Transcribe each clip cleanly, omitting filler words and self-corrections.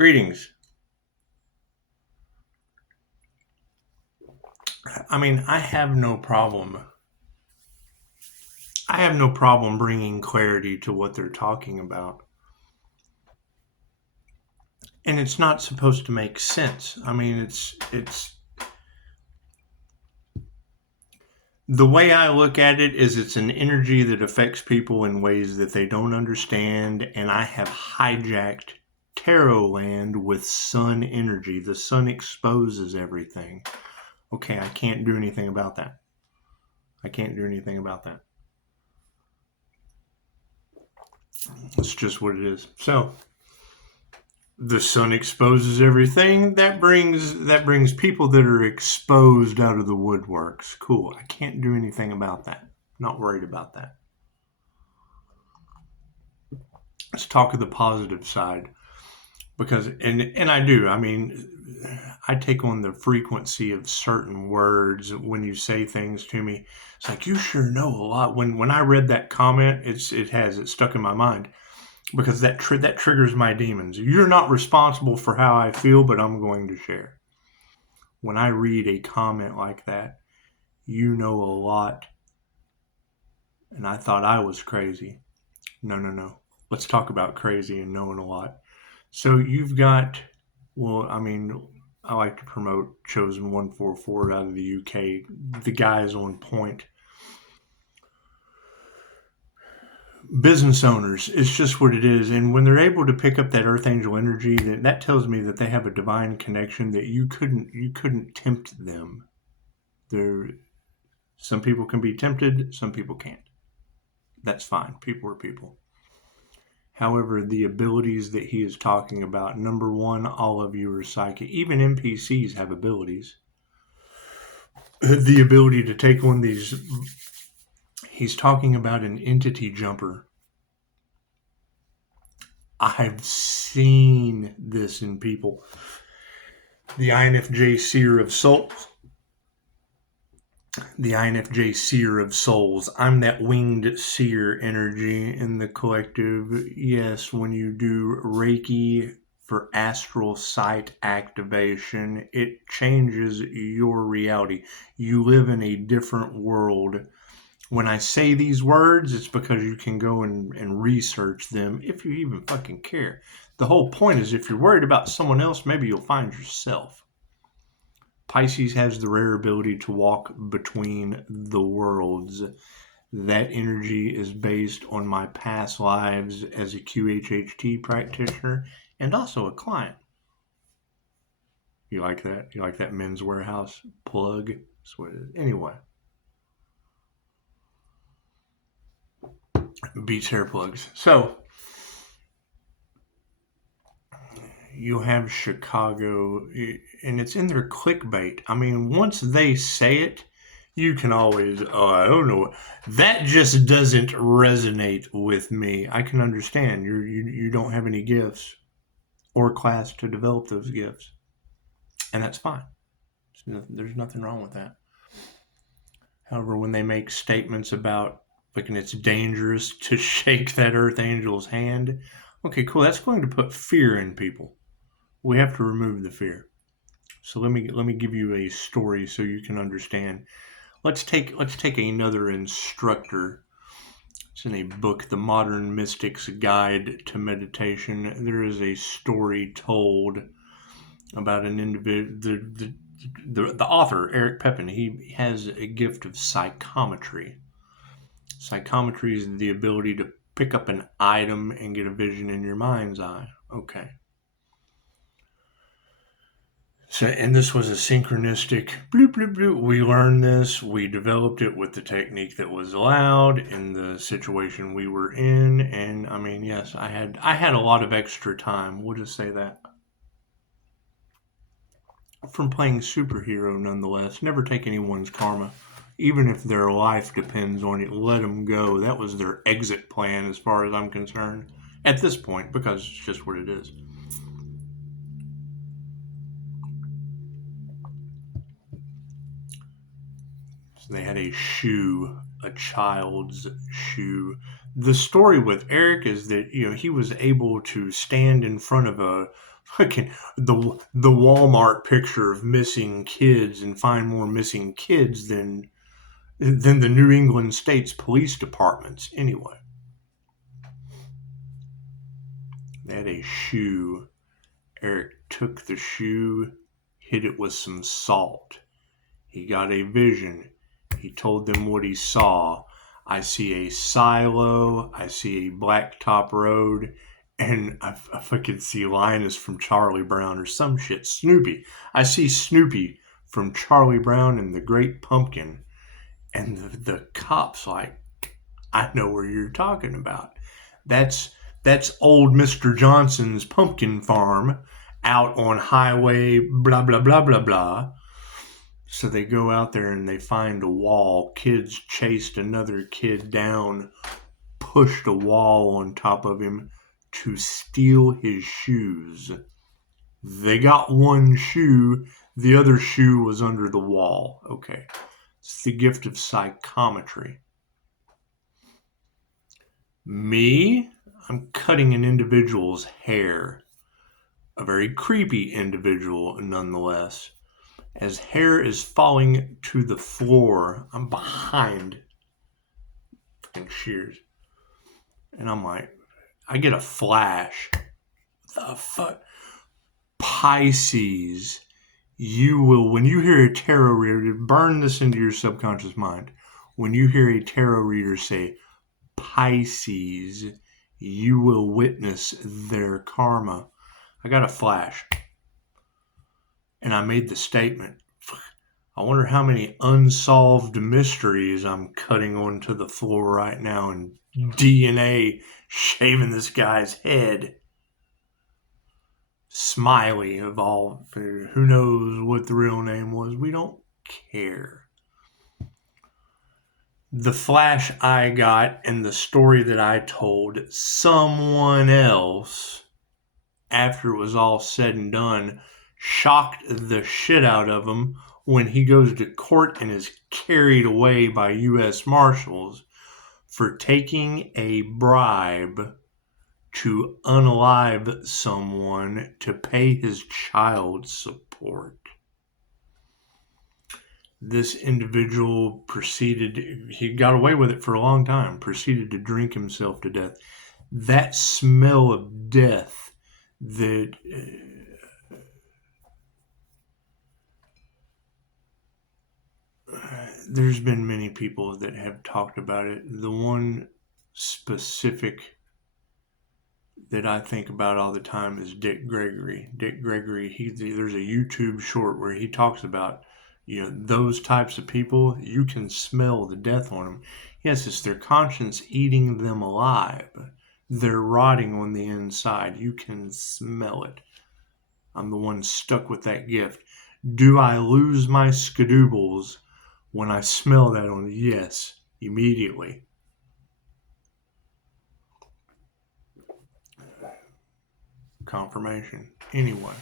Greetings. I mean, I have no problem. I have no problem bringing clarity to what they're talking about. And it's not supposed to make sense. I mean, it's the way I look at it is it's an energy that affects people in ways that they don't understand, and I have hijacked tarot land with sun energy. The sun exposes everything. Okay, I can't do anything about that. I can't do anything about that. It's just what it is. So the sun exposes everything. That brings people that are exposed out of the woodworks. Cool. I can't do anything about that. Not worried about that. Let's talk of the positive side. Because and I do. I mean, I take on the frequency of certain words when you say things to me. It's like, you sure know a lot. When I read that comment, it stuck in my mind. Because that triggers my demons. You're not responsible for how I feel, but I'm going to share. When I read a comment like that, you know a lot, and I thought I was crazy. No. Let's talk about crazy and knowing a lot. So you've got, well, I mean, I like to promote Chosen 144 out of the UK. The guy is on point. Business owners, it's just what it is. And when they're able to pick up that earth angel energy, that tells me that they have a divine connection that you couldn't tempt them. Some people can be tempted, some people can't. That's fine. People are people. However, the abilities that he is talking about, number one, all of you are psychic. Even NPCs have abilities. The ability to take on these. He's talking about an entity jumper. I've seen this in people. The INFJ Seer of Souls. The INFJ Seer of Souls. I'm that winged seer energy in the collective. Yes, when you do Reiki for astral sight activation, it changes your reality. You live in a different world. When I say these words, it's because you can go and research them if you even fucking care. The whole point is if you're worried about someone else, maybe you'll find yourself. Pisces has the rare ability to walk between the worlds. That energy is based on my past lives as a QHHT practitioner and also a client. You like that? You like that Men's Warehouse plug? That's what it is. Anyway. Beats hair plugs. So you have Chicago, and it's in their clickbait. I mean, once they say it, you can always, I don't know. That just doesn't resonate with me. I can understand you don't have any gifts or class to develop those gifts, and that's fine. There's nothing wrong with that. However, when they make statements about and it's dangerous to shake that earth angel's hand. Okay, cool. That's going to put fear in people. We have to remove the fear. So let me give you a story so you can understand. Let's take another instructor. It's in a book, The Modern Mystic's Guide to Meditation. There is a story told about an individual. The author, Eric Pepin, he has a gift of psychometry. Psychometry is the ability to pick up an item and get a vision in your mind's eye. Okay. So, and this was a synchronistic bloop, bloop, bloop. We learned this. We developed it with the technique that was allowed in the situation we were in. And I mean, yes, I had a lot of extra time. We'll just say that. From playing superhero, nonetheless. Never take anyone's karma. Even if their life depends on it, let them go. That was their exit plan as far as I'm concerned at this point, because it's just what it is. So they had a shoe, a child's shoe. The story with Eric is that, he was able to stand in front of a fucking the Walmart picture of missing kids and find more missing kids than the New England State's police departments. Anyway, they had a shoe. Eric took the shoe, hit it with some salt. He got a vision. He told them what he saw. I see a silo. I see a blacktop road. And I fucking see Linus from Charlie Brown or some shit. Snoopy. I see Snoopy from Charlie Brown and the Great Pumpkin. And the cop's like, I know where you're talking about. That's old Mr. Johnson's pumpkin farm out on highway blah, blah, blah, blah, blah. So they go out there and they find a wall. Kids chased another kid down, pushed a wall on top of him to steal his shoes. They got one shoe. The other shoe was under the wall. Okay. It's the gift of psychometry. Me, I'm cutting an individual's hair. A very creepy individual, nonetheless. As hair is falling to the floor, I'm behind fucking shears. And I'm like, I get a flash. The fuck? Pisces. You will, when you hear a tarot reader, burn this into your subconscious mind. When you hear a tarot reader say Pisces, you will witness their karma. I got a flash. And I made the statement, I wonder how many unsolved mysteries I'm cutting onto the floor right now and DNA shaving this guy's head. Smiley of all, who knows what the real name was. We don't care. The flash I got and the story that I told, someone else, after it was all said and done, shocked the shit out of him when he goes to court and is carried away by U.S. Marshals for taking a bribe to unalive someone to pay his child support. This individual he got away with it for a long time, proceeded to drink himself to death. That smell of death that there's been many people that have talked about it. The one specific that I think about all the time is Dick Gregory. Dick Gregory, there's a YouTube short where he talks about, those types of people, you can smell the death on them. Yes, it's their conscience eating them alive. They're rotting on the inside. You can smell it. I'm the one stuck with that gift. Do I lose my skadoobles when I smell that on? Yes, immediately. Confirmation. Anyway.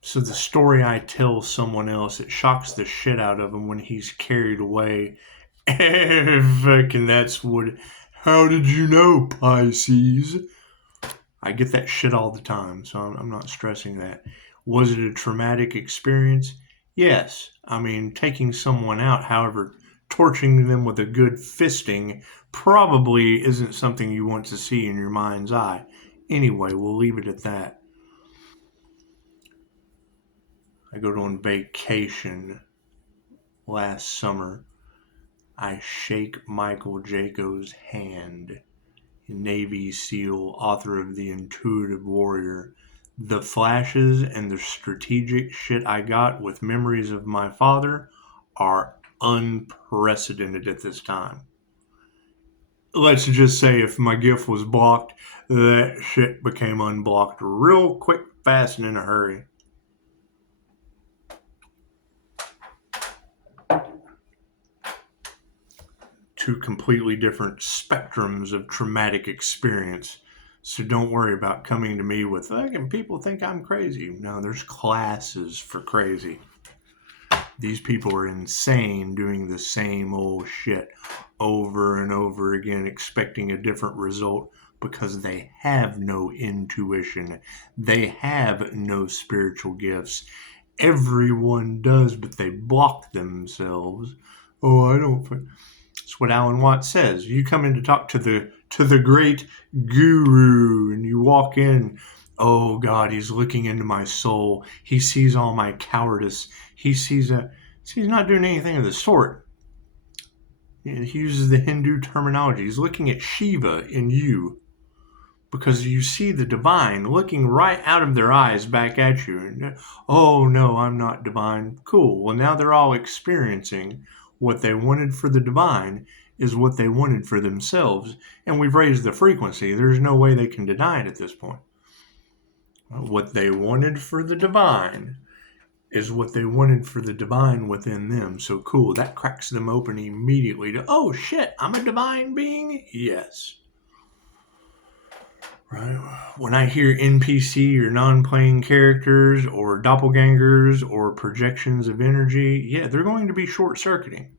So the story I tell someone else, it shocks the shit out of him when he's carried away. Fucking that's what... How did you know, Pisces? I get that shit all the time, so I'm not stressing that. Was it a traumatic experience? Yes. I mean, taking someone out, however, torching them with a good fisting probably isn't something you want to see in your mind's eye. Anyway, we'll leave it at that. I go on vacation last summer. I shake Michael Jaco's hand. Navy SEAL, author of The Intuitive Warrior. The flashes and the strategic shit I got with memories of my father are unprecedented at this time. Let's just say if my gift was blocked, that shit became unblocked real quick, fast, and in a hurry. Two completely different spectrums of traumatic experience. So don't worry about coming to me with, people think I'm crazy. No, there's classes for crazy. These people are insane doing the same old shit over and over again, expecting a different result, because they have no intuition. They have no spiritual gifts. Everyone does, but they block themselves. Oh, I don't. That's what Alan Watts says. You come in to talk to the great guru, and you walk in. Oh God, he's looking into my soul. He sees all my cowardice. He's not doing anything of the sort. He uses the Hindu terminology. He's looking at Shiva in you, because you see the divine looking right out of their eyes back at you. And, oh no, I'm not divine. Cool. Well, now they're all experiencing what they wanted for the divine is what they wanted for themselves. And we've raised the frequency. There's no way they can deny it at this point. What they wanted for the divine is what they wanted for the divine within them. So cool. That cracks them open immediately to, oh shit, I'm a divine being? Yes. Right. When I hear NPC or non-playing characters or doppelgangers or projections of energy, yeah, they're going to be short-circuiting.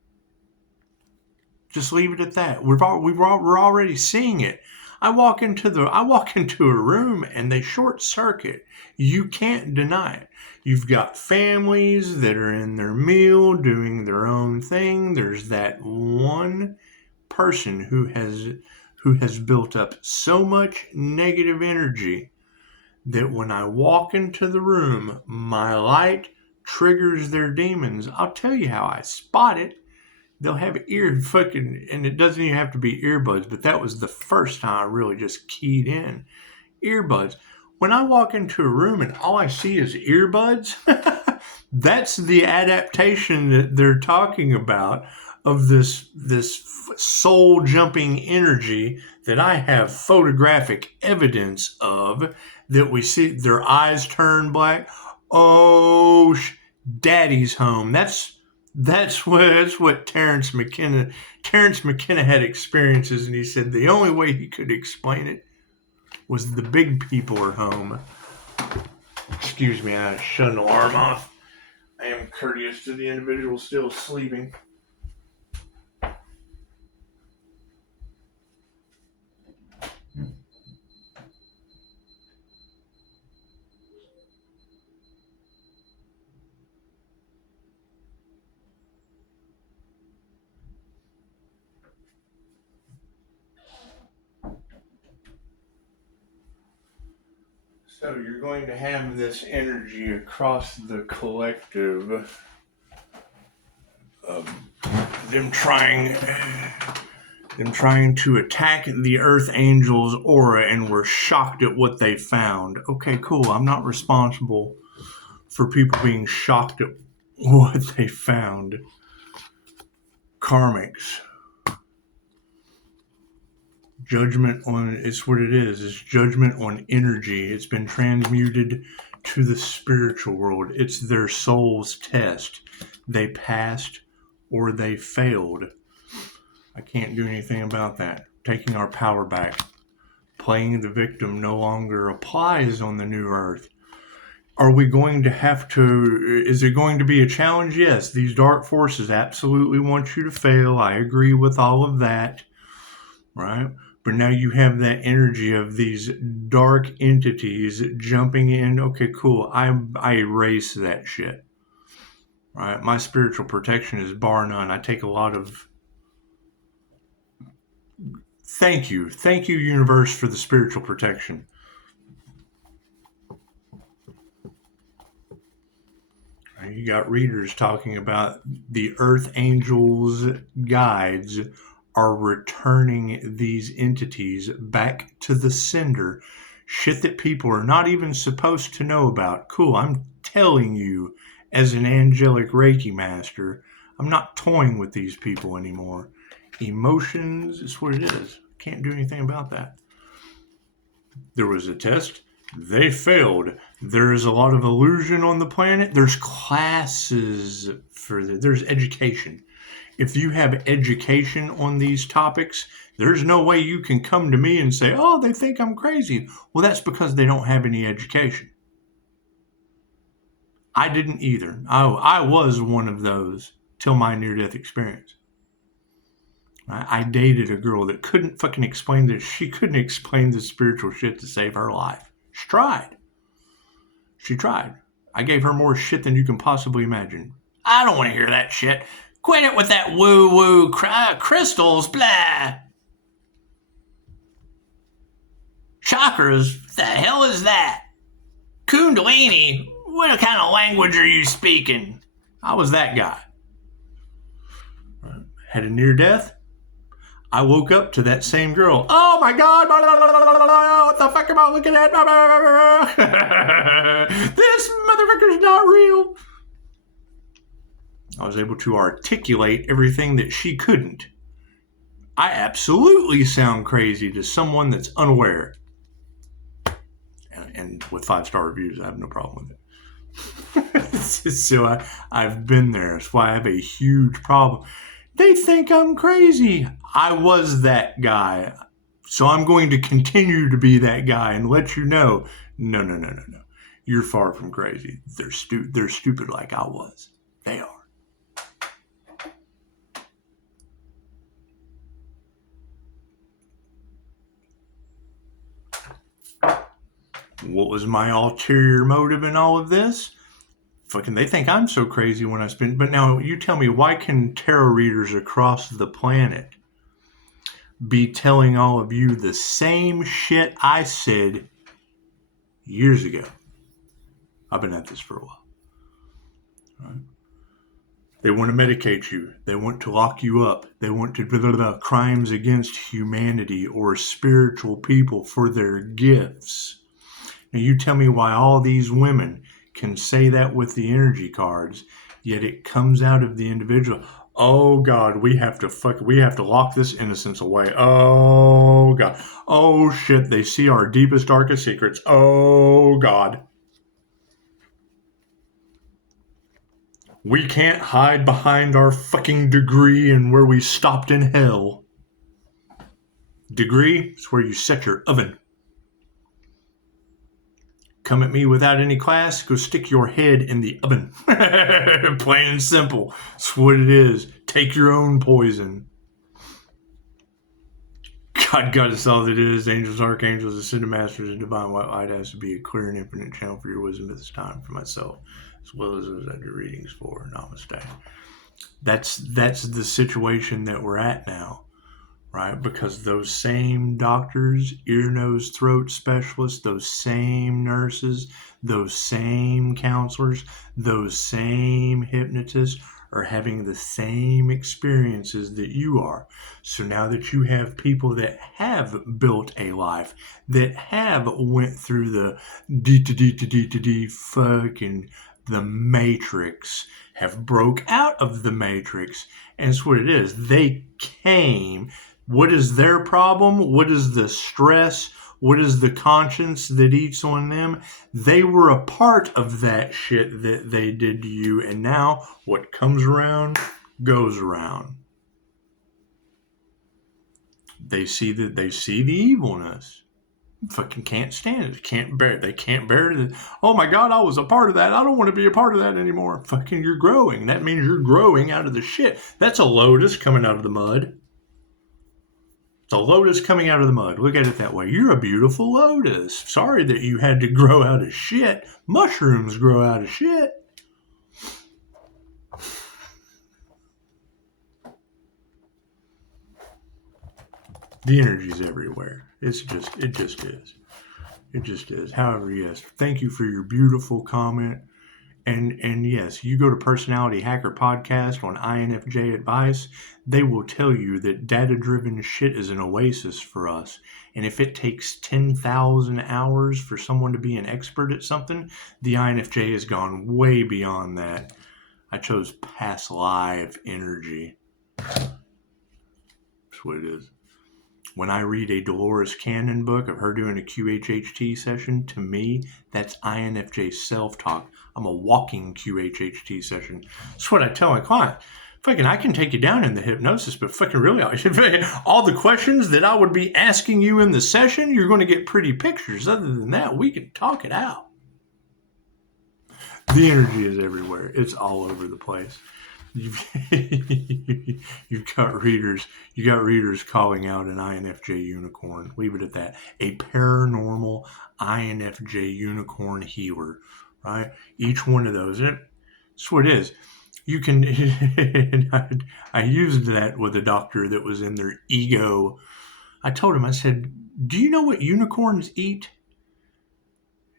Just leave it at that. We're already seeing it. I walk into a room and they short-circuit. You can't deny it. You've got families that are in their meal doing their own thing. There's that one person who has built up so much negative energy that when I walk into the room, my light triggers their demons. I'll tell you how I spot it. They'll have and it doesn't even have to be earbuds, but that was the first time I really just keyed in. Earbuds. When I walk into a room and all I see is earbuds, that's the adaptation that they're talking about of this soul jumping energy that I have photographic evidence of, that we see their eyes turn black. Oh, daddy's home. That's what Terrence McKenna had experiences, and he said the only way he could explain it was the big people are home. Excuse me, I shut an alarm off. I am courteous to the individual still sleeping. So you're going to have this energy across the collective of them trying to attack the Earth Angel's aura, and were shocked at what they found. Okay, cool. I'm not responsible for people being shocked at what they found. Karmics. Judgment on, it's what it is. It's judgment on energy. It's been transmuted to the spiritual world. It's their soul's test. They passed or they failed. I can't do anything about that. Taking our power back. Playing the victim no longer applies on the new earth. Are we going to have to, is it going to be a challenge? Yes, these dark forces absolutely want you to fail. I agree with all of that, right? But now you have that energy of these dark entities jumping in. Okay, cool. I erase that shit, right? My spiritual protection is bar none. I take a lot of, thank you, universe, for the spiritual protection. You got readers talking about the Earth Angels guides are returning these entities back to the sender. Shit that people are not even supposed to know about. Cool, I'm telling you, as an angelic Reiki master, I'm not toying with these people anymore. Emotions is what it is. Can't do anything about that. There was a test. They failed. There's a lot of illusion on the planet. There's classes for that. There's education. If you have education on these topics, there's no way you can come to me and say, oh, they think I'm crazy. Well, that's because they don't have any education. I didn't either. I was one of those till my near-death experience. I dated a girl that couldn't fucking explain this. She couldn't explain the spiritual shit to save her life. She tried. I gave her more shit than you can possibly imagine. I don't want to hear that shit. Quit it with that woo-woo crystals, blah. Chakras, the hell is that? Kundalini, what kind of language are you speaking? I was that guy. Had a near death. I woke up to that same girl. Oh my God, what the fuck am I looking at? This motherfucker's not real. I was able to articulate everything that she couldn't. I absolutely sound crazy to someone that's unaware. And with 5-star reviews, I have no problem with it. So I've been there. That's why I have a huge problem. They think I'm crazy. I was that guy. So I'm going to continue to be that guy and let you know, no. You're far from crazy. They're stupid like I was. They are. What was my ulterior motive in all of this? Fucking, they think I'm so crazy when I spin. But now you tell me, why can tarot readers across the planet be telling all of you the same shit I said years ago? I've been at this for a while. Right? They want to medicate you. They want to lock you up. They want to crimes against humanity or spiritual people for their gifts. Now you tell me why all these women can say that with the energy cards, yet it comes out of the individual. Oh God, we have to lock this innocence away. Oh God. Oh shit, they see our deepest, darkest secrets. Oh God. We can't hide behind our fucking degree and where we stopped in hell. Degree is where you set your oven. Come at me without any class, go stick your head in the oven. Plain and simple. That's what it is. Take your own poison. God is all that is. Angels, archangels, ascended masters, and divine white light has to be a clear and infinite channel for your wisdom at this time for myself, as well as those I do readings for. Namaste. That's the situation that we're at now. Right? Because those same doctors, ear, nose, throat specialists, those same nurses, those same counselors, those same hypnotists are having the same experiences that you are. So now that you have people that have built a life, that have went through the fucking the matrix, have broke out of the matrix, and it's what it is. They came. What is their problem? What is the stress? What is the conscience that eats on them? They were a part of that shit that they did to you. And now what comes around goes around. They see the evilness. Fucking can't stand it. They can't bear it. Oh my God, I was a part of that. I don't want to be a part of that anymore. Fucking, you're growing. That means you're growing out of the shit. That's a lotus coming out of the mud. It's a lotus coming out of the mud. Look at it that way. You're a beautiful lotus. Sorry that you had to grow out of shit. Mushrooms grow out of shit. The energy's everywhere. It just is. It just is. However, yes, thank you for your beautiful comment. And yes, you go to Personality Hacker Podcast on INFJ Advice, they will tell you that data-driven shit is an oasis for us. And if it takes 10,000 hours for someone to be an expert at something, the INFJ has gone way beyond that. I chose past live energy. That's what it is. When I read a Dolores Cannon book of her doing a QHHT session, to me, that's INFJ self-talk. I'm a walking QHHT session. That's what I tell my client. Fucking, I can take you down in the hypnosis, but fucking really, all the questions that I would be asking you in the session, you're going to get pretty pictures. Other than that, we can talk it out. The energy is everywhere. It's all over the place. You've got readers. You got readers calling out an INFJ unicorn. Leave it at that. A paranormal INFJ unicorn healer. Right. Each one of those. That's what it is. You can. I used that with a doctor that was in their ego. I told him. I said, "Do you know what unicorns eat?"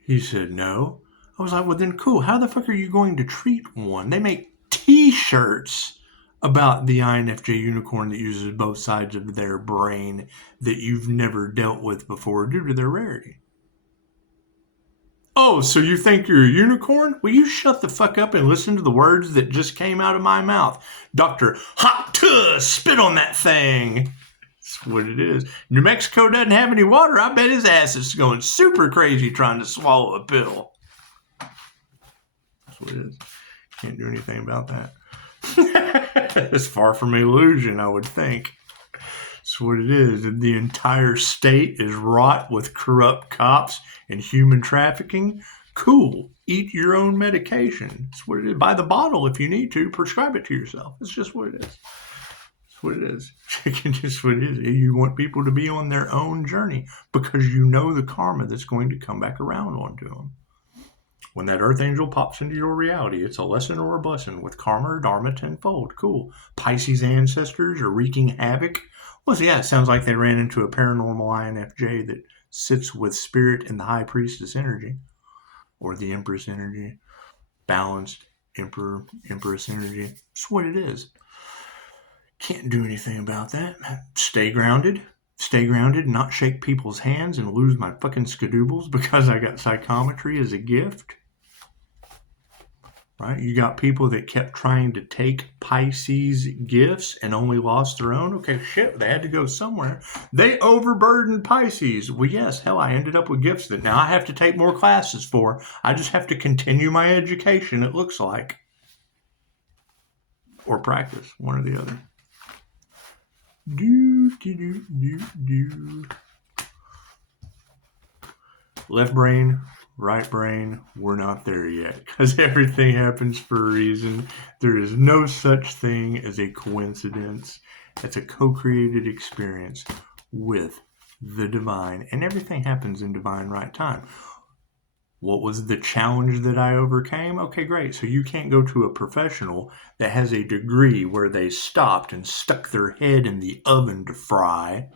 He said, "No." I was like, "Well, then cool. How the fuck are you going to treat one? They make T-shirts about the INFJ unicorn that uses both sides of their brain that you've never dealt with before due to their rarity." Oh, so you think you're a unicorn? Will you shut the fuck up and listen to the words that just came out of my mouth? Dr. Hot Tuss, spit on that thing. That's what it is. New Mexico doesn't have any water. I bet his ass is going super crazy trying to swallow a pill. That's what it is. Can't do anything about that. It's far from an illusion, I would think. That's what it is. The entire state is wrought with corrupt cops and human trafficking. Cool. Eat your own medication. That's what it is. Buy the bottle if you need to. Prescribe it to yourself. It's just what it is. That's what it is. It's just what it is. You want people to be on their own journey because you know the karma that's going to come back around onto them. When that earth angel pops into your reality, it's a lesson or a blessing with karma or dharma tenfold. Cool. Pisces ancestors are wreaking havoc. Well, yeah, it sounds like they ran into a paranormal INFJ that sits with spirit and the high priestess energy, or the empress energy, balanced emperor, empress energy. That's what it is. Can't do anything about that. Stay grounded. Stay grounded, not shake people's hands and lose my fucking skadoobles because I got psychometry as a gift. Right? You got people that kept trying to take Pisces gifts and only lost their own. Okay, shit, they had to go somewhere. They overburdened Pisces. Well, yes, hell, I ended up with gifts that now I have to take more classes for. I just have to continue my education, it looks like. Or practice, one or the other. Left brain, right brain, we're not there yet because everything happens for a reason. There is no such thing as a coincidence. It's a co-created experience with the divine, and everything happens in divine right time. What was the challenge that I overcame? Okay, great. So you can't go to a professional that has a degree where they stopped and stuck their head in the oven to fry.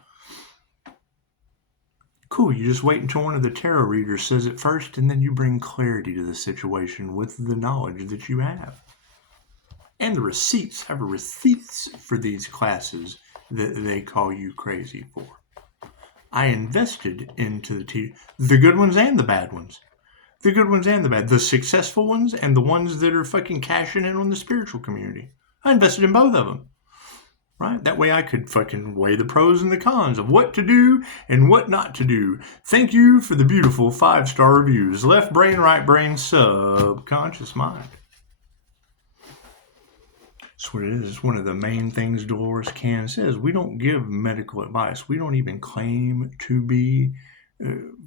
Cool, you just wait until one of the tarot readers says it first, and then you bring clarity to the situation with the knowledge that you have. And the receipts, have receipts for these classes that they call you crazy for. I invested into the good ones and the bad ones. The good ones and the bad. The successful ones and the ones that are fucking cashing in on the spiritual community. I invested in both of them. Right? That way I could fucking weigh the pros and the cons of what to do and what not to do. Thank you for the beautiful 5-star reviews. Left brain, right brain, subconscious mind. That's what it is. It's one of the main things Dolores Cannon says. We don't give medical advice. We don't even claim to be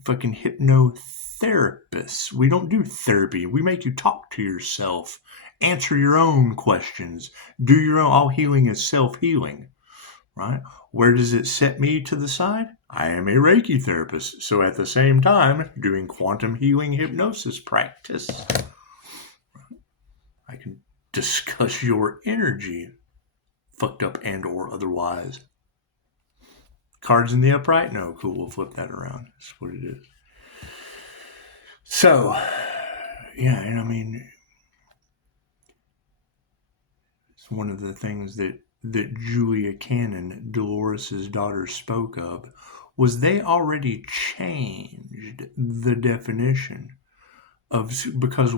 fucking hypnotherapists. We don't do therapy. We make you talk to yourself. Answer your own questions. Do your own. All healing is self-healing, right? Where does it set me to the side? I am a Reiki therapist, so at the same time, doing quantum healing hypnosis practice. I can discuss your energy, fucked up and or otherwise. Cards in the upright? No, cool, we'll flip that around. That's what it is. So, yeah, and I mean, one of the things that Julia Cannon, Dolores' daughter, spoke of was they already changed the definition of, because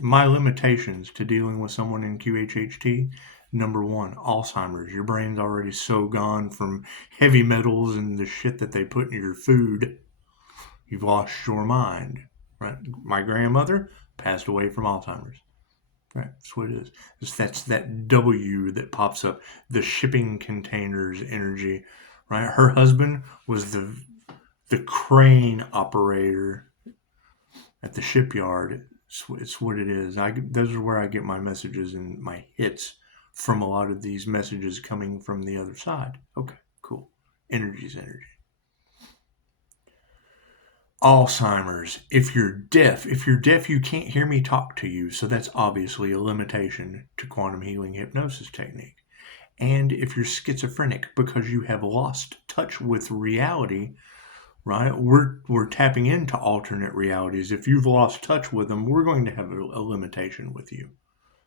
my limitations to dealing with someone in QHHT, number one, Alzheimer's. Your brain's already so gone from heavy metals and the shit that they put in your food. You've lost your mind, right? My grandmother passed away from Alzheimer's. Right, that's what it is. That's that W that pops up, the shipping containers energy, right? Her husband was the crane operator at the shipyard. It's what it is. Those are where I get my messages and my hits from a lot of these messages coming from the other side. Okay, cool. Energy's energy. Alzheimer's. If you're deaf, you can't hear me talk to you. So that's obviously a limitation to quantum healing hypnosis technique. And if you're schizophrenic because you have lost touch with reality, right? We're tapping into alternate realities. If you've lost touch with them, we're going to have a limitation with you.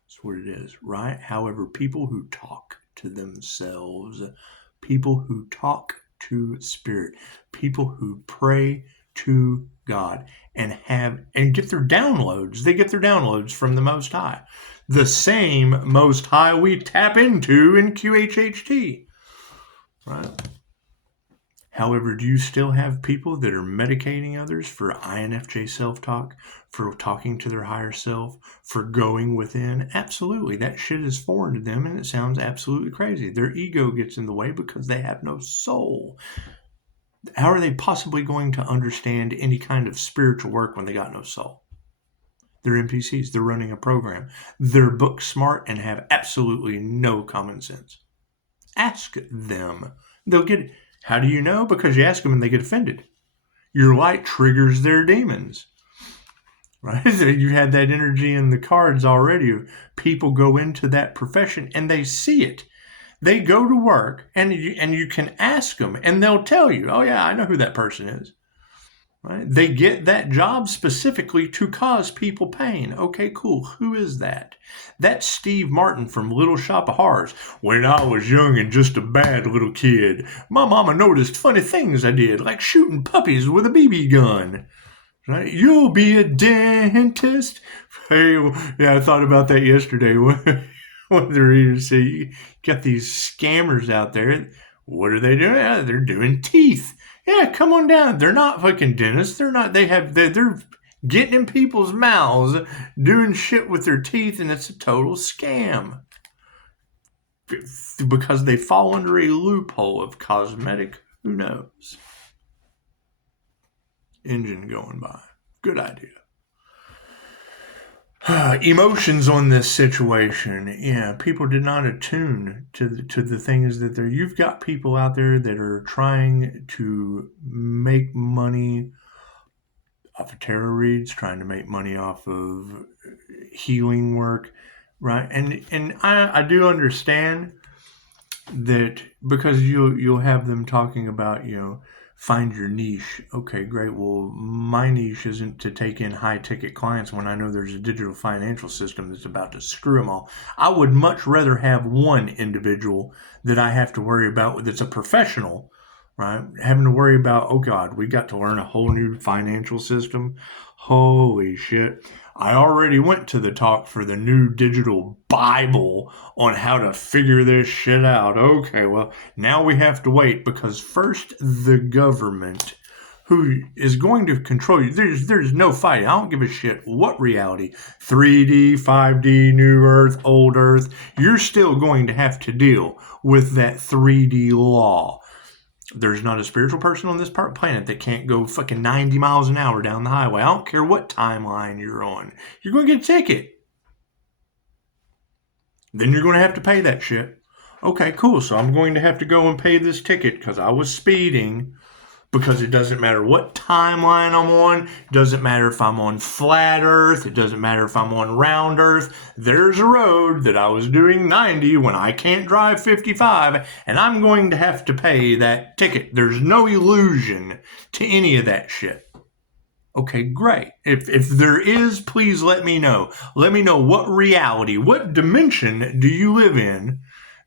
That's what it is, right? However, people who talk to themselves, people who talk to spirit, people who pray to God and get their downloads. They get their downloads from the Most High. The same Most High we tap into in QHHT, right? However, do you still have people that are medicating others for INFJ self-talk, for talking to their higher self, for going within? Absolutely. That shit is foreign to them and it sounds absolutely crazy. Their ego gets in the way because they have no soul. How are they possibly going to understand any kind of spiritual work when they got no soul? They're NPCs. They're running a program. They're book smart and have absolutely no common sense. Ask them. They'll get it. How do you know? Because you ask them and they get offended. Your light triggers their demons. Right? You had that energy in the cards already. People go into that profession and they see it. They go to work and you can ask them and they'll tell you, oh yeah, I know who that person is. Right? They get that job specifically to cause people pain. Okay, cool. Who is that? That's Steve Martin from Little Shop of Horrors. When I was young and just a bad little kid, my mama noticed funny things I did, like shooting puppies with a BB gun. Right? You'll be a dentist. Hey, yeah, I thought about that yesterday. What they're even say, you got these scammers out there. What are they doing? Yeah, they're doing teeth. Yeah, come on down. They're not fucking dentists. They're getting in people's mouths, doing shit with their teeth, and it's a total scam. Because they fall under a loophole of cosmetic, who knows? Engine going by. Good idea. Emotions on this situation. Yeah, people did not attune to the things that they're. You've got people out there that are trying to make money off of tarot reads, trying to make money off of healing work, right? And I do understand that, because you'll have them talking about, find your niche. Okay, great. Well, my niche isn't to take in high ticket clients when I know there's a digital financial system that's about to screw them all. I would much rather have one individual that I have to worry about that's a professional, right? Having to worry about, oh God, we got to learn a whole new financial system. Holy shit. I already went to the talk for the new digital Bible on how to figure this shit out. Okay, well, now we have to wait, because first the government, who is going to control you, there's no fight. I don't give a shit what reality, 3D, 5D, new Earth, old Earth, you're still going to have to deal with that 3D law. There's not a spiritual person on this planet that can't go fucking 90 miles an hour down the highway. I don't care what timeline you're on. You're going to get a ticket. Then you're going to have to pay that shit. Okay, cool. So I'm going to have to go and pay this ticket because I was speeding. Because it doesn't matter what timeline I'm on. It doesn't matter if I'm on flat Earth. It doesn't matter if I'm on round Earth. There's a road that I was doing 90 when I can't drive 55, and I'm going to have to pay that ticket. There's no illusion to any of that shit. Okay, great. If there is, please let me know. Let me know what reality, what dimension do you live in,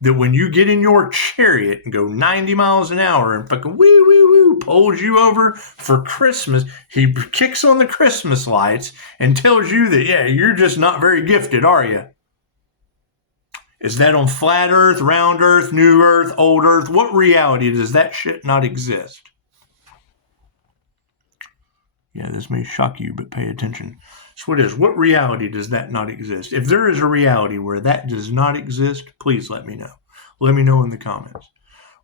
that when you get in your chariot and go 90 miles an hour and fucking woo, woo, woo, pulls you over for Christmas, he kicks on the Christmas lights and tells you that, yeah, you're just not very gifted, are you? Is that on flat Earth, round Earth, new Earth, old Earth? What reality does that shit not exist? Yeah, this may shock you, but pay attention. That's what it is. What reality does that not exist? If there is a reality where that does not exist, please let me know. Let me know in the comments.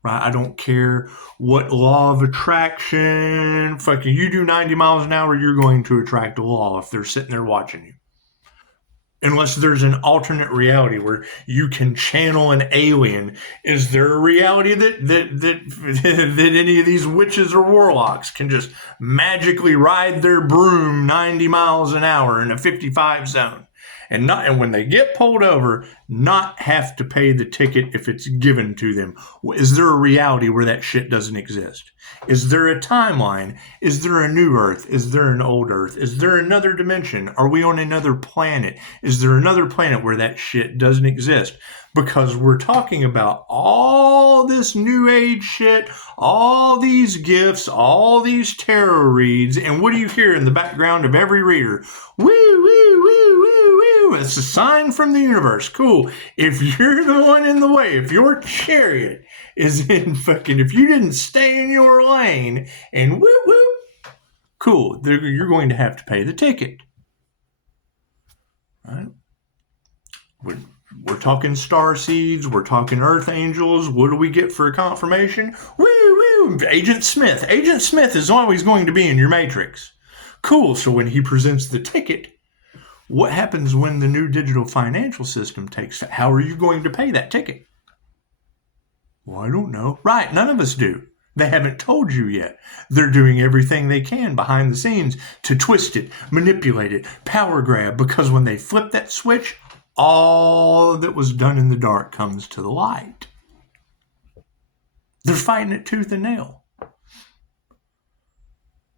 Right? I don't care what law of attraction. Fucking, you do 90 miles an hour, you're going to attract a law if they're sitting there watching you. Unless there's an alternate reality where you can channel an alien. Is there a reality that any of these witches or warlocks can just magically ride their broom 90 miles an hour in a 55 zone? And when they get pulled over, not have to pay the ticket if it's given to them. Is there a reality where that shit doesn't exist? Is there a timeline? Is there a new Earth? Is there an old Earth? Is there another dimension? Are we on another planet? Is there another planet where that shit doesn't exist? Because we're talking about all this new age shit, all these gifts, all these tarot reads, and what do you hear in the background of every reader? Woo, woo, woo, woo, woo. It's a sign from the universe. Cool. If you're the one in the way, if your chariot is in fucking, if you didn't stay in your lane and woo, woo, cool, you're going to have to pay the ticket. All right? We're talking star seeds. We're talking earth angels. What do we get for a confirmation? Woo, woo, Agent Smith. Agent Smith is always going to be in your matrix. Cool. So when he presents the ticket, what happens when the new digital financial system takes? How are you going to pay that ticket? Well, I don't know. Right. None of us do. They haven't told you yet. They're doing everything they can behind the scenes to twist it, manipulate it, power grab, because when they flip that switch, all that was done in the dark comes to the light. They're fighting it tooth and nail.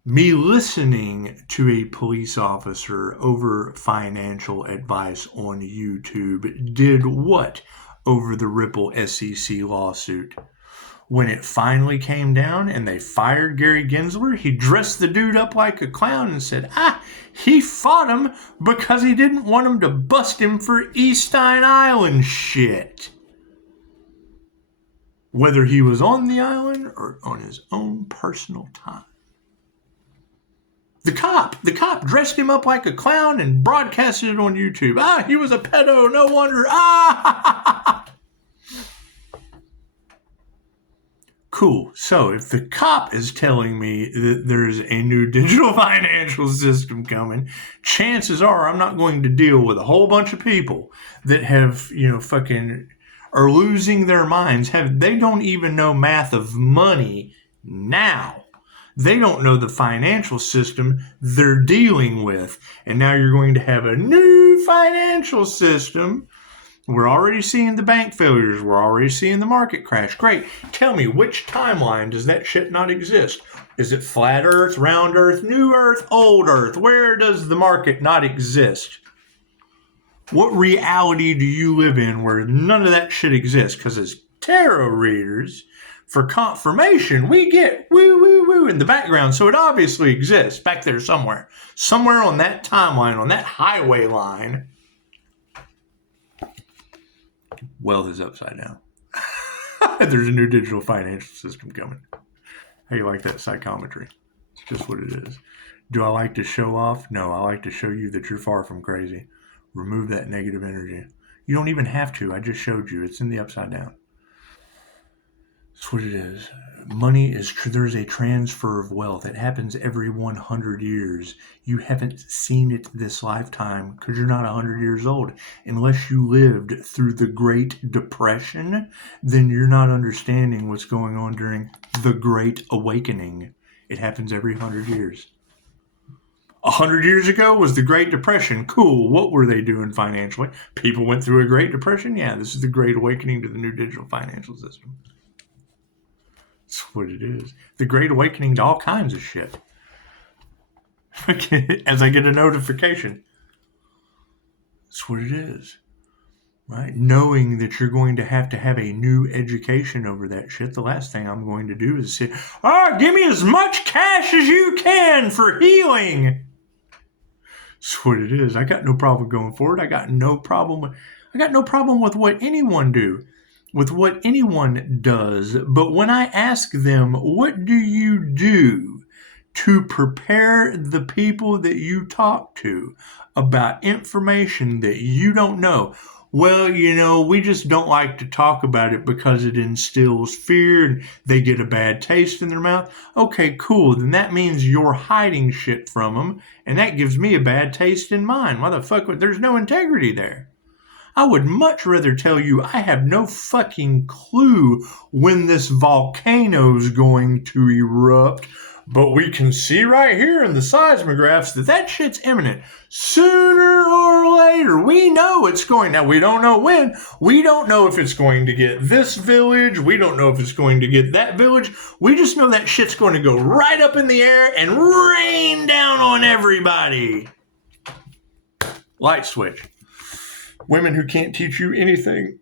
Me listening to a police officer over financial advice on YouTube did what over the Ripple SEC lawsuit? When it finally came down and they fired Gary Gensler, he dressed the dude up like a clown and said, he fought him because he didn't want him to bust him for Eastine Island shit. Whether he was on the island or on his own personal time. The cop dressed him up like a clown and broadcasted it on YouTube. He was a pedo, no wonder. Cool. So if the cop is telling me that there's a new digital financial system coming, chances are I'm not going to deal with a whole bunch of people that have, fucking are losing their minds. They don't even know math of money now. They don't know the financial system they're dealing with. And now you're going to have a new financial system. We're already seeing the bank failures. We're already seeing the market crash. Great. Tell me, which timeline does that shit not exist? Is it flat Earth, round Earth, new Earth, old Earth? Where does the market not exist? What reality do you live in where none of that shit exists? Because as tarot readers, for confirmation, we get woo, woo, woo in the background. So it obviously exists back there somewhere. Somewhere on that timeline, on that highway line, wealth is upside down. There's a new digital financial system coming. How you like that psychometry? It's just what it is. Do I like to show off? No, I like to show you that you're far from crazy. Remove that negative energy. You don't even have to. I just showed you. It's in the upside down. That's what it is. Money is, there's a transfer of wealth. It happens every 100 years. You haven't seen it this lifetime because you're not 100 years old. Unless you lived through the Great Depression, then you're not understanding what's going on during the Great Awakening. It happens every 100 years. 100 years ago was the Great Depression. Cool. What were they doing financially? People went through a Great Depression. Yeah, this is the Great Awakening to the new digital financial system. That's what it is. The Great Awakening to all kinds of shit. As I get a notification. That's what it is. Right? Knowing that you're going to have a new education over that shit, the last thing I'm going to do is say, give me as much cash as you can for healing. That's what it is. I got no problem going forward. I got no problem with what anyone do. With what anyone does, but when I ask them, what do you do to prepare the people that you talk to about information that you don't know? Well, we just don't like to talk about it because it instills fear and they get a bad taste in their mouth. Okay, cool. Then that means you're hiding shit from them, and that gives me a bad taste in mine. Why the fuck there's no integrity there? I would much rather tell you I have no fucking clue when this volcano's going to erupt, but we can see right here in the seismographs that shit's imminent. Sooner or later, we know it's going. Now, we don't know when. We don't know if it's going to get this village. We don't know if it's going to get that village. We just know that shit's going to go right up in the air and rain down on everybody. Light switch. Women who can't teach you anything.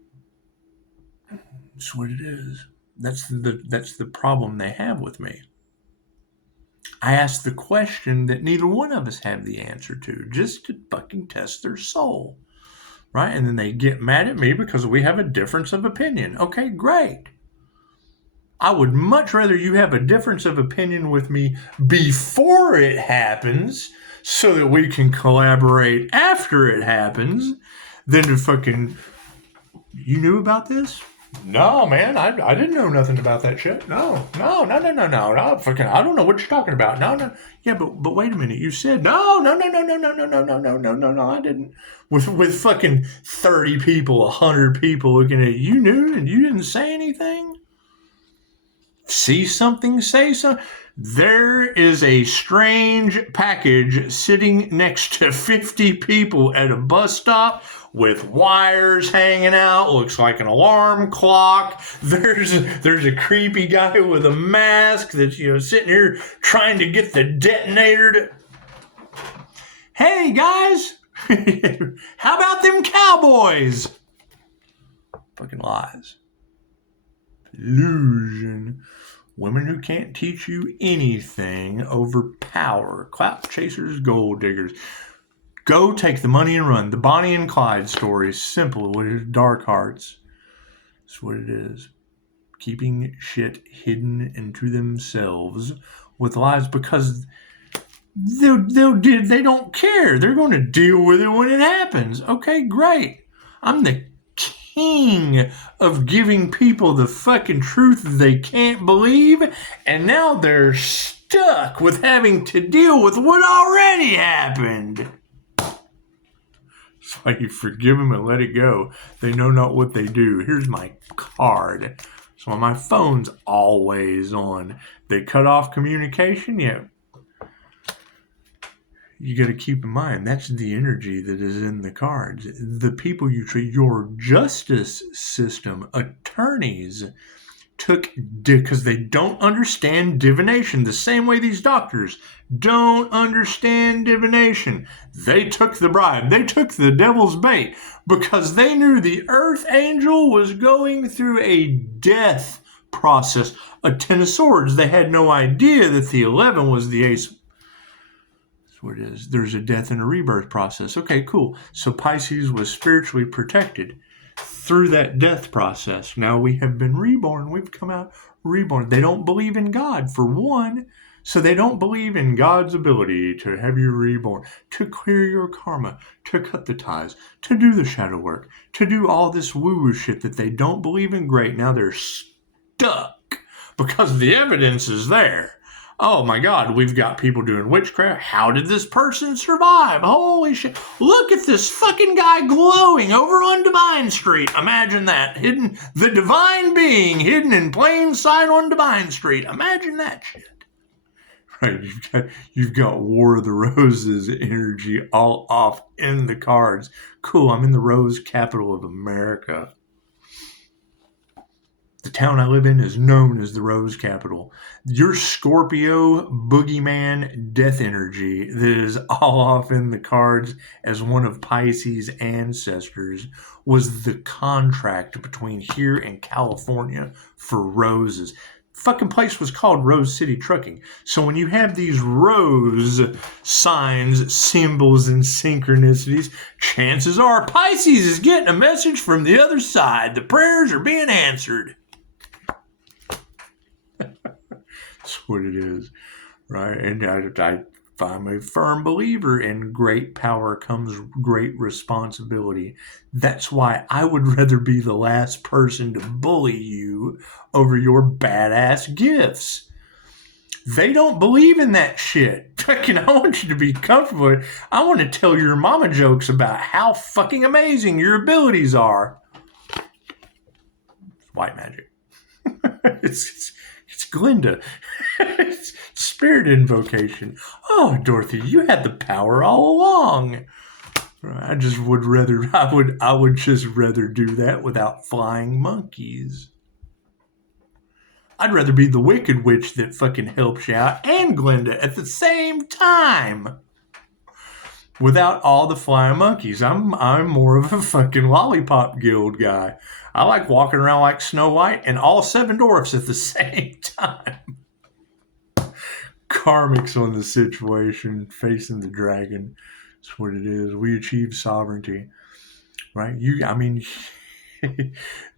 That's what it is. That's the problem they have with me. I asked the question that neither one of us have the answer to, just to fucking test their soul, right? And then they get mad at me because we have a difference of opinion. Okay, great. I would much rather you have a difference of opinion with me before it happens so that we can collaborate after it happens than to fucking, you knew about this? No, man, I didn't know nothing about that shit. No, fucking, I don't know what you're talking about. No. Yeah, but wait a minute. You said no, I didn't. With fucking 30 people, 100 people looking at you knew and you didn't say anything? See something, say something. There is a strange package sitting next to 50 people at a bus stop with wires hanging out. Looks like an alarm clock. There's a creepy guy with a mask that's sitting here trying to get the detonator to. Hey guys, how about them cowboys? Fucking lies. Illusion. Women who can't teach you anything over power. Clout chasers, gold diggers. Go take the money and run. The Bonnie and Clyde story is simple. What is dark hearts? That's what it is. Keeping shit hidden into themselves with lies because they don't care. They're going to deal with it when it happens. Okay, great. I'm the king of giving people the fucking truth they can't believe, and now they're stuck with having to deal with what already happened. That's why you forgive them and let it go. They know not what they do. Here's my card. So my phone's always on. They cut off communication. Yeah. You got to keep in mind, that's the energy that is in the cards. The people you treat, your justice system, attorneys, because they don't understand divination the same way these doctors don't understand divination. They took the bribe. They took the devil's bait because they knew the earth angel was going through a death process. A 10 of swords. They had no idea that the 11 was the ace. That's what it is. There's a death and a rebirth process. Okay, cool. So Pisces was spiritually protected through that death process. Now we have been reborn. We've come out reborn. They don't believe in God, for one. So they don't believe in God's ability to have you reborn, to clear your karma, to cut the ties, to do the shadow work, to do all this woo-woo shit that they don't believe in. Great. Now they're stuck because the evidence is there. Oh my God, we've got people doing witchcraft. How did this person survive? Holy shit. Look at this fucking guy glowing over on Divine Street. Imagine that. Hidden, the divine being hidden in plain sight on Divine Street. Imagine that shit. Right, you've got War of the Roses energy all off in the cards. Cool, I'm in the rose capital of America. The town I live in is known as the Rose Capital. Your Scorpio boogeyman death energy that is all off in the cards as one of Pisces' ancestors was the contract between here and California for roses. Fucking place was called Rose City Trucking. So when you have these rose signs, symbols, and synchronicities, chances are Pisces is getting a message from the other side. The prayers are being answered. That's what it is, right? And I'm a firm believer in great power comes great responsibility. That's why I would rather be the last person to bully you over your badass gifts. They don't believe in that shit. Fucking, I want you to be comfortable. I want to tell your mama jokes about how fucking amazing your abilities are. It's white magic. It's Glinda. It's spirit invocation. Oh, Dorothy, you had the power all along. I would just rather do that without flying monkeys. I'd rather be the Wicked Witch that fucking helps you out and Glinda at the same time. Without all the flying monkeys. I'm more of a fucking lollipop guild guy. I like walking around like Snow White and all 7 dwarfs at the same time. Karmic's on the situation, facing the dragon. That's what it is. We achieve sovereignty. Right?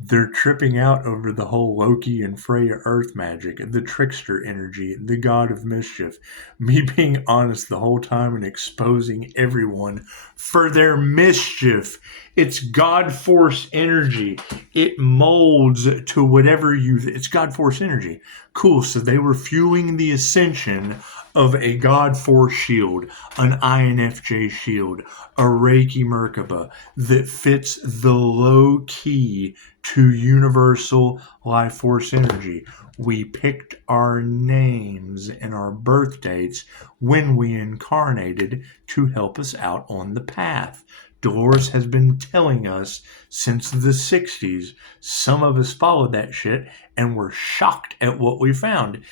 They're tripping out over the whole Loki and Freya earth magic, the trickster energy, the god of mischief. Me being honest the whole time and exposing everyone for their mischief. It's God force energy. It molds to whatever it's God force energy. Cool. So they were fueling the ascension of a God force shield, an INFJ shield, a Reiki Merkaba that fits the low key to universal life force energy. We picked our names and our birth dates when we incarnated to help us out on the path. Dolores has been telling us since the 60s. Some of us followed that shit and were shocked at what we found.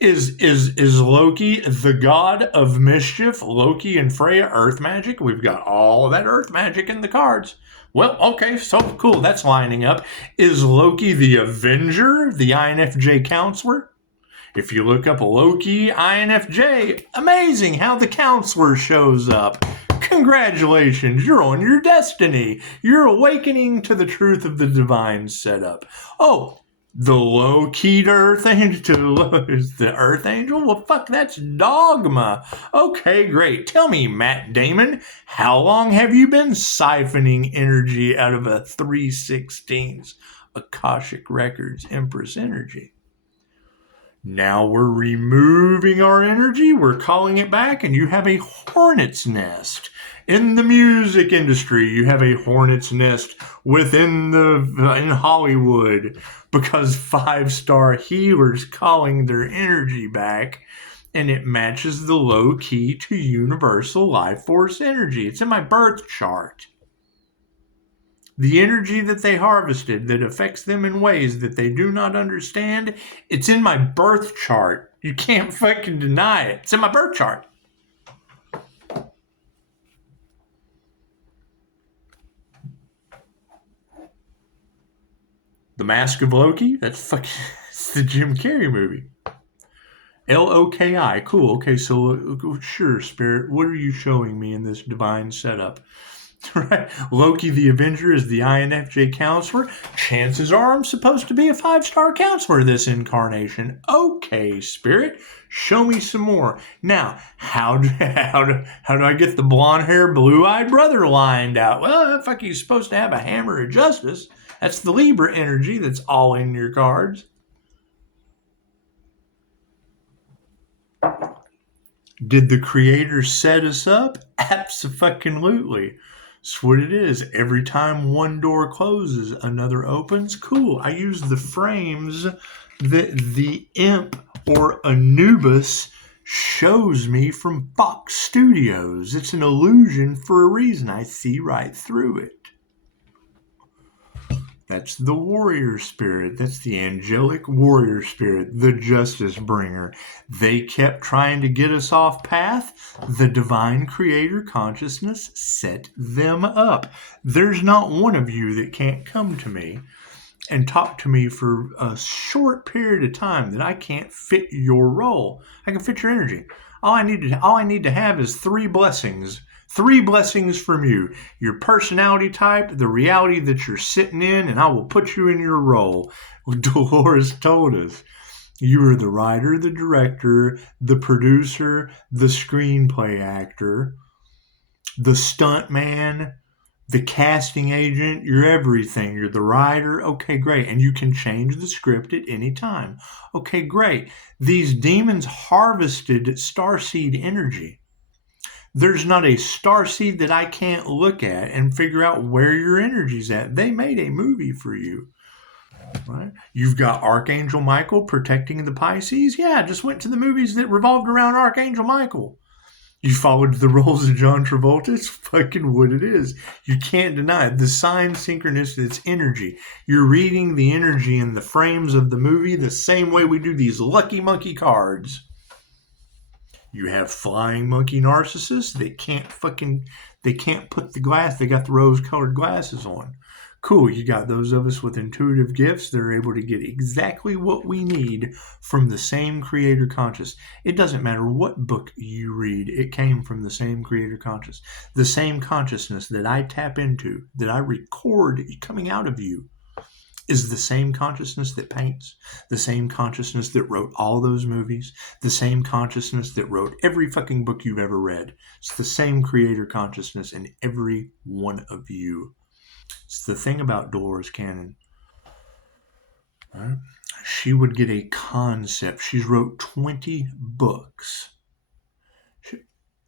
Is Loki the god of mischief? Loki and Freya, earth magic? We've got all that earth magic in the cards. Well, okay, so cool, that's lining up. Is Loki the Avenger, the INFJ counselor? If you look up Loki, INFJ, amazing how the counselor shows up. Congratulations, you're on your destiny. You're awakening to the truth of the divine setup. Oh, the low-keyed Earth Angel is the Earth Angel? Well, fuck, that's dogma. Okay, great. Tell me, Matt Damon, how long have you been siphoning energy out of a 3/16 Akashic Records Empress energy? Now we're removing our energy, we're calling it back, and you have a hornet's nest. In the music industry, you have a hornet's nest in Hollywood because 5-star healers calling their energy back, and it matches the low key to universal life force energy. It's in my birth chart. The energy that they harvested that affects them in ways that they do not understand, it's in my birth chart. You can't fucking deny it. It's in my birth chart. The Mask of Loki? It's the Jim Carrey movie. Loki. Cool. Okay, so sure, Spirit. What are you showing me in this divine setup? Right? Loki the Avenger is the INFJ counselor. Chances are I'm supposed to be a 5-star counselor this incarnation. Okay, Spirit, show me some more. Now, how do I get the blonde-haired, blue-eyed brother lined out? Well, he's supposed to have a hammer of justice. That's the Libra energy that's all in your cards. Did the Creator set us up? Abso-fucking-lutely. That's what it is. Every time one door closes, another opens. Cool. I use the frames that the imp or Anubis shows me from Fox Studios. It's an illusion for a reason. I see right through it. That's the warrior spirit. That's the angelic warrior spirit, the justice bringer. They kept trying to get us off path. The divine creator consciousness set them up. There's not one of you that can't come to me and talk to me for a short period of time that I can't fit your role. I can fit your energy. All I need to have is 3 blessings. 3 blessings from you, your personality type, the reality that you're sitting in, and I will put you in your role. What Dolores told us. You are the writer, the director, the producer, the screenplay actor, the stunt man, the casting agent. You're everything. You're the writer. Okay, great. And you can change the script at any time. Okay, great. These demons harvested starseed energy. There's not a starseed that I can't look at and figure out where your energy's at. They made a movie for you. Right? You've got Archangel Michael protecting the Pisces. Yeah, just went to the movies that revolved around Archangel Michael. You followed the roles of John Travolta. It's fucking what it is. You can't deny it. The sign synchronicity, it's energy. You're reading the energy in the frames of the movie the same way we do these lucky monkey cards. You have flying monkey narcissists that they can't put the glass, they got the rose-colored glasses on. Cool, you got those of us with intuitive gifts that are able to get exactly what we need from the same creator conscious. It doesn't matter what book you read, it came from the same creator conscious. The same consciousness that I tap into, that I record coming out of you, is the same consciousness that paints, the same consciousness that wrote all those movies, the same consciousness that wrote every fucking book you've ever read. It's the same creator consciousness in every one of you. It's the thing about Dolores Cannon. Right? She would get a concept. She's wrote 20 books.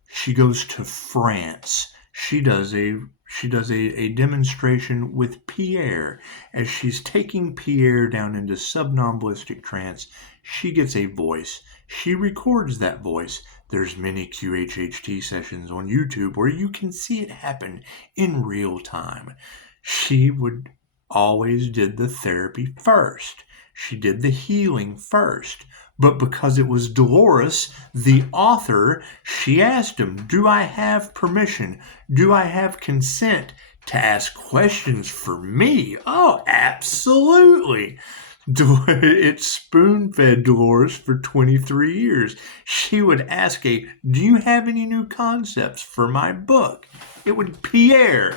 She goes to France. She does a demonstration with Pierre. As she's taking Pierre down into somnambulistic trance, she gets a voice. She records that voice. There's many QHHT sessions on YouTube where you can see it happen in real time. She would always did the therapy first. She did the healing first. But because it was Dolores, the author, she asked him, do I have permission? Do I have consent to ask questions for me? Oh, absolutely. It spoon-fed Dolores for 23 years. She would ask do you have any new concepts for my book? It would Pierre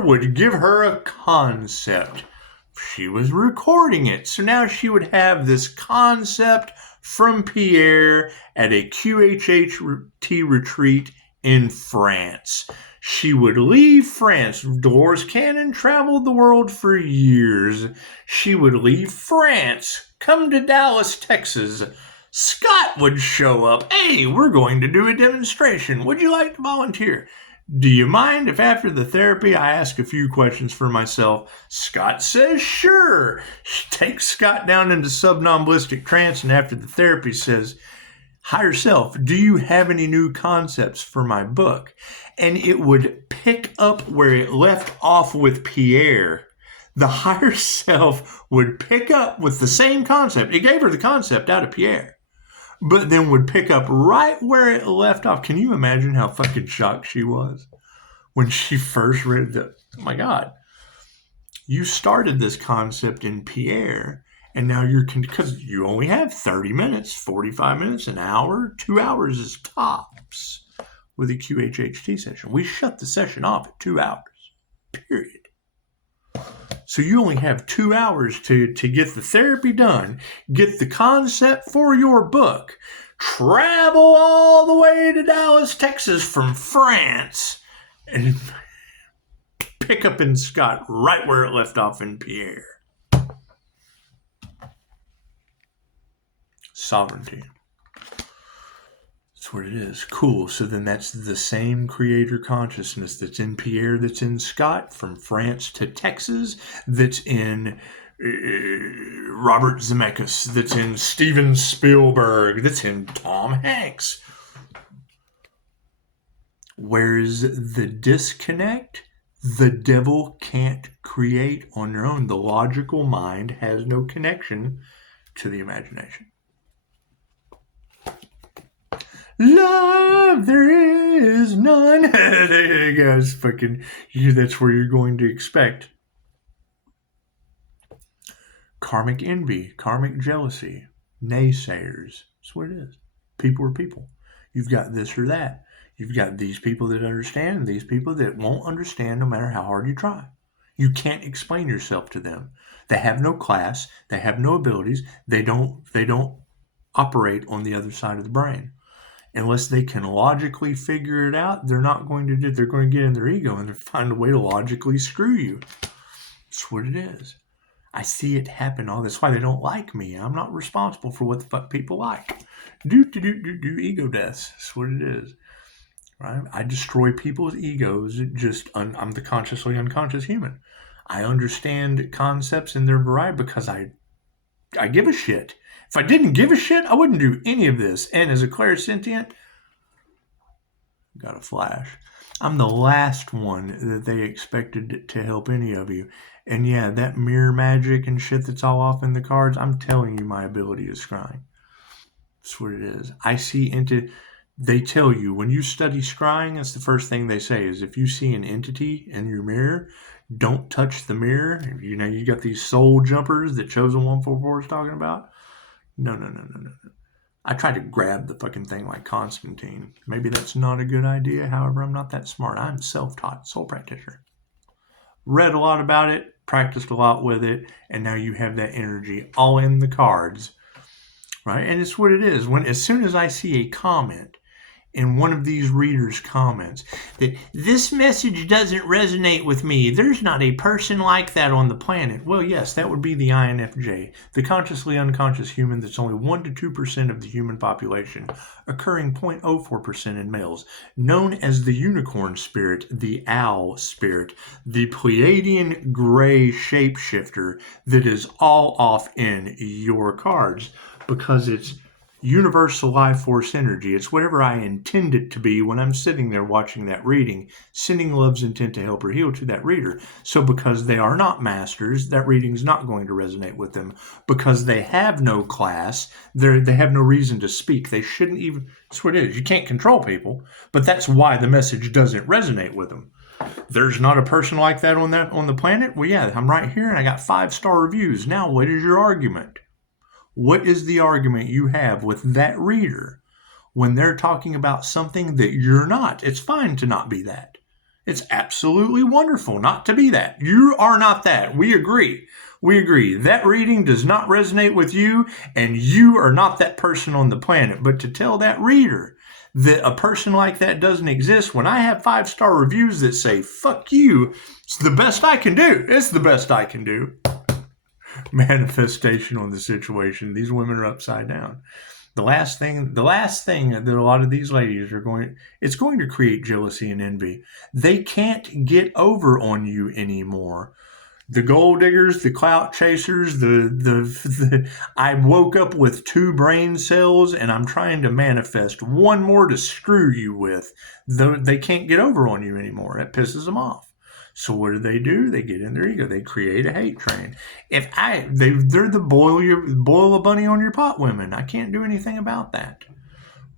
would give her a concept. She was recording it. So now she would have this concept from Pierre at a QHHT retreat in France. She would leave France. Dolores Cannon traveled the world for years. She would leave France, come to Dallas, Texas. Scott would show up. Hey, we're going to do a demonstration. Would you like to volunteer? Do you mind if after the therapy I ask a few questions for myself? Scott says sure. She takes Scott down into somnambulistic trance, and after the therapy says, higher self, do you have any new concepts for my book? And it would pick up where it left off with Pierre. The higher self would pick up with the same concept. It gave her the concept out of Pierre, but then would pick up right where it left off. Can you imagine how fucking shocked she was when she first read that? Oh my God, you started this concept in Pierre, and now because you only have 30 minutes, 45 minutes, an hour, 2 hours is tops with a QHHT session. We shut the session off at 2 hours, period. So you only have 2 hours to get the therapy done, get the concept for your book, travel all the way to Dallas, Texas from France, and pick up in Scott right where it left off in Pierre. Sovereignty. That's what it is. Cool. So then that's the same creator consciousness that's in Pierre, that's in Scott, from France to Texas, that's in Robert Zemeckis, that's in Steven Spielberg, that's in Tom Hanks. Where's the disconnect? The devil can't create on their own. The logical mind has no connection to the imagination. Love, there is none. Guys, fucking, that's where you're going to expect karmic envy, karmic jealousy, naysayers. That's what it is. People are people. You've got this or that. You've got these people that understand and these people that won't understand no matter how hard you try. You can't explain yourself to them. They have no class. They have no abilities. They don't operate on the other side of the brain. Unless they can logically figure it out, they're not going to do it. They're going to get in their ego and find a way to logically screw you. That's what it is. I see it happen all. That's why they don't like me. I'm not responsible for what the fuck people like. Do ego deaths. That's what it is. Right? I destroy people's egos. I'm the consciously unconscious human. I understand concepts in their variety because I give a shit. If I didn't give a shit, I wouldn't do any of this. And as a clairsentient, got a flash. I'm the last one that they expected to help any of you. And yeah, that mirror magic and shit that's all off in the cards, I'm telling you my ability is scrying. That's what it is. I see they tell you when you study scrying, that's the first thing they say is if you see an entity in your mirror, don't touch the mirror. You know, you got these soul jumpers that Chosen 144 is talking about. No. I tried to grab the fucking thing like Constantine. Maybe that's not a good idea. However, I'm not that smart. I'm self-taught soul practitioner. Read a lot about it, practiced a lot with it, and now you have that energy all in the cards, right? And it's what it is. As soon as I see a comment in one of these readers' comments that this message doesn't resonate with me, there's not a person like that on the planet. Well, yes, that would be the INFJ, the consciously unconscious human that's only 1% to 2% of the human population, occurring 0.04% in males, known as the unicorn spirit, the owl spirit, the Pleiadian gray shapeshifter that is all off in your cards because it's universal life force energy. It's whatever I intend it to be when I'm sitting there watching that reading, sending love's intent to help or heal to that reader. So because they are not masters, that reading's not going to resonate with them. Because they have no class, they have no reason to speak. They shouldn't even, that's what it is. You can't control people, but that's why the message doesn't resonate with them. There's not a person like that on the planet? Well, yeah, I'm right here and I got 5-star reviews. Now, what is your argument? What is the argument you have with that reader when they're talking about something that you're not? It's fine to not be that. It's absolutely wonderful not to be that. You are not that. We agree. We agree. That reading does not resonate with you, and you are not that person on the planet. But to tell that reader that a person like that doesn't exist, when I have 5-star reviews that say, fuck you, it's the best I can do. It's the best I can do. Manifestation on the situation. These women are upside down. The last thing that a lot of these ladies are it's going to create jealousy and envy. They can't get over on you anymore. The gold diggers, the clout chasers, I woke up with 2 brain cells and I'm trying to manifest one more to screw you with. They can't get over on you anymore. That pisses them off. So what do? They get in their ego. They create a hate train. They're the boil a bunny on your pot women. I can't do anything about that,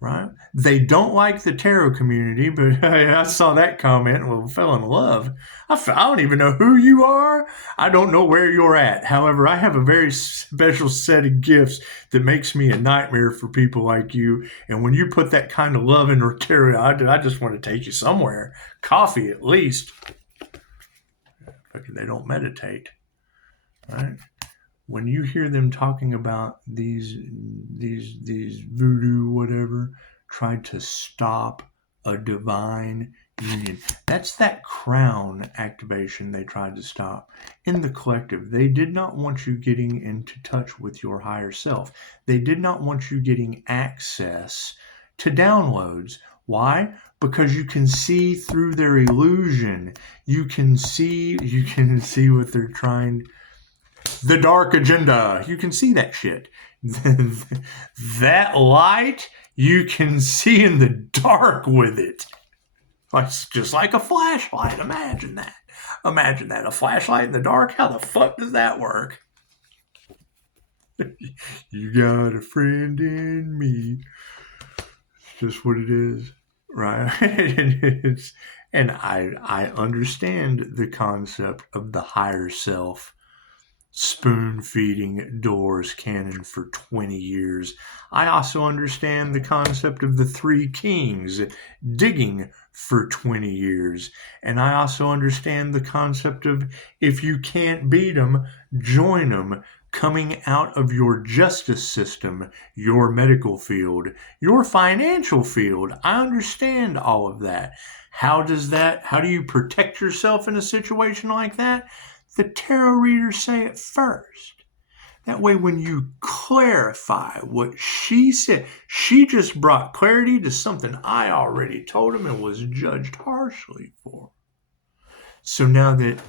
right? They don't like the tarot community, but I saw that comment. Well, fell in love. I don't even know who you are. I don't know where you're at. However, I have a very special set of gifts that makes me a nightmare for people like you. And when you put that kind of love into tarot, I just want to take you somewhere. Coffee, at least. They don't meditate, right? When you hear them talking about these voodoo whatever, trying to stop a divine union, that's that crown activation they tried to stop. In the collective, they did not want you getting into touch with your higher self. They did not want you getting access to downloads. Why? Because you can see through their illusion. You can see what they're trying. The dark agenda. You can see that shit. That light, you can see in the dark with it. It's just like a flashlight. Imagine that. A flashlight in the dark. How the fuck does that work? You got a friend in me. It's just what it is. Right? And I understand the concept of the higher self spoon-feeding Dolores Cannon for 20 years. I also understand the concept of the Three Kings digging for 20 years. And I also understand the concept of if you can't beat them, join them, coming out of your justice system, your medical field, your financial field. I understand all of that. How do you protect yourself in a situation like that? The tarot readers say it first. That way, when you clarify what she said, she just brought clarity to something I already told him and was judged harshly for. So now that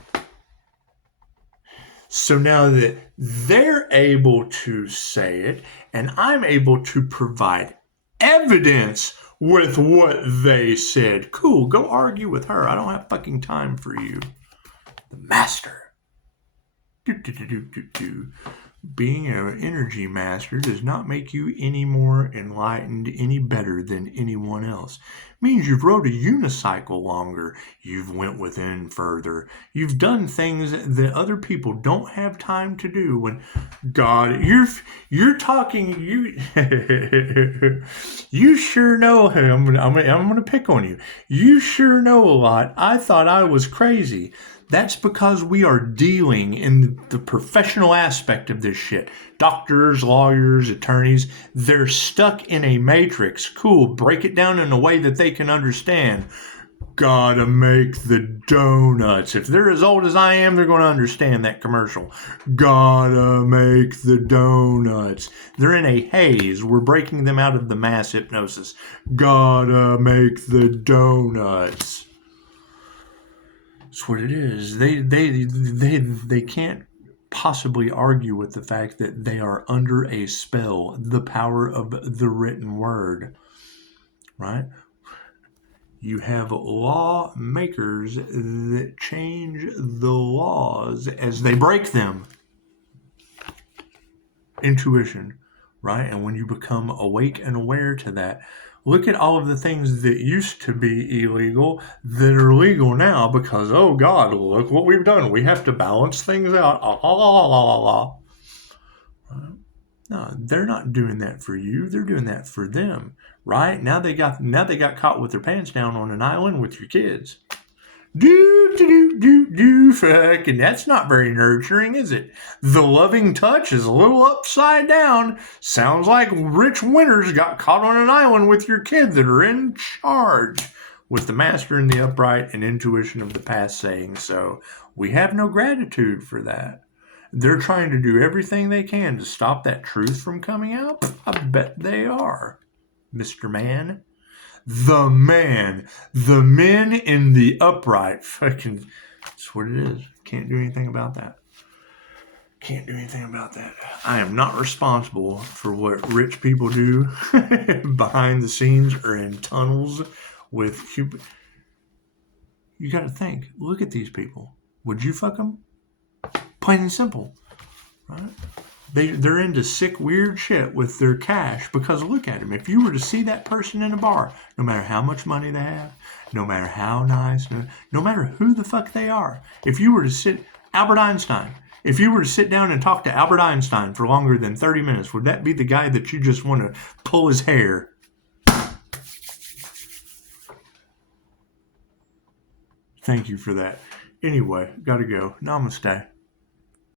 they're able to say it, and I'm able to provide evidence with what they said. Cool, go argue with her. I don't have fucking time for you. The master. Being an energy master does not make you any more enlightened, any better than anyone else. It means you've rode a unicycle longer. You've went within further. You've done things that other people don't have time to do. When God, you're talking, you sure know. I'm gonna pick on you. You sure know a lot. I thought I was crazy. That's because we are dealing in the professional aspect of this shit. Doctors, lawyers, attorneys, they're stuck in a matrix. Cool, break it down in a way that they can understand. Gotta make the donuts. If they're as old as I am, they're going to understand that commercial. Gotta make the donuts. They're in a haze. We're breaking them out of the mass hypnosis. Gotta make the donuts. That's what it is. They can't possibly argue with the fact that they are under a spell, the power of the written word, right? You have lawmakers that change the laws as they break them. Intuition, right? And when you become awake and aware to that, look at all of the things that used to be illegal that are legal now because, oh God, look what we've done. We have to balance things out. No, they're not doing that for you. They're doing that for them, right? Now they got caught with their pants down on an island with your kids. Fucking that's not very nurturing, is it? The loving touch is a little upside down. Sounds like Rich Winters got caught on an island with your kids that are in charge. With the master in the upright and intuition of the past saying so. We have no gratitude for that. They're trying to do everything they can to stop that truth from coming out. I bet they are, Mr. Man. The men in the upright. Fucking, that's what it is. Can't do anything about that. I am not responsible for what rich people do behind the scenes or in tunnels with Cupid. You got to think. Look at these people. Would you fuck them? Plain and simple, right? They're into sick, weird shit with their cash because look at them. If you were to see that person in a bar, no matter how much money they have, no matter how nice, no matter who the fuck they are, if you were to sit down and talk to Albert Einstein for longer than 30 minutes, would that be the guy that you just want to pull his hair? Thank you for that. Anyway, gotta go. Namaste.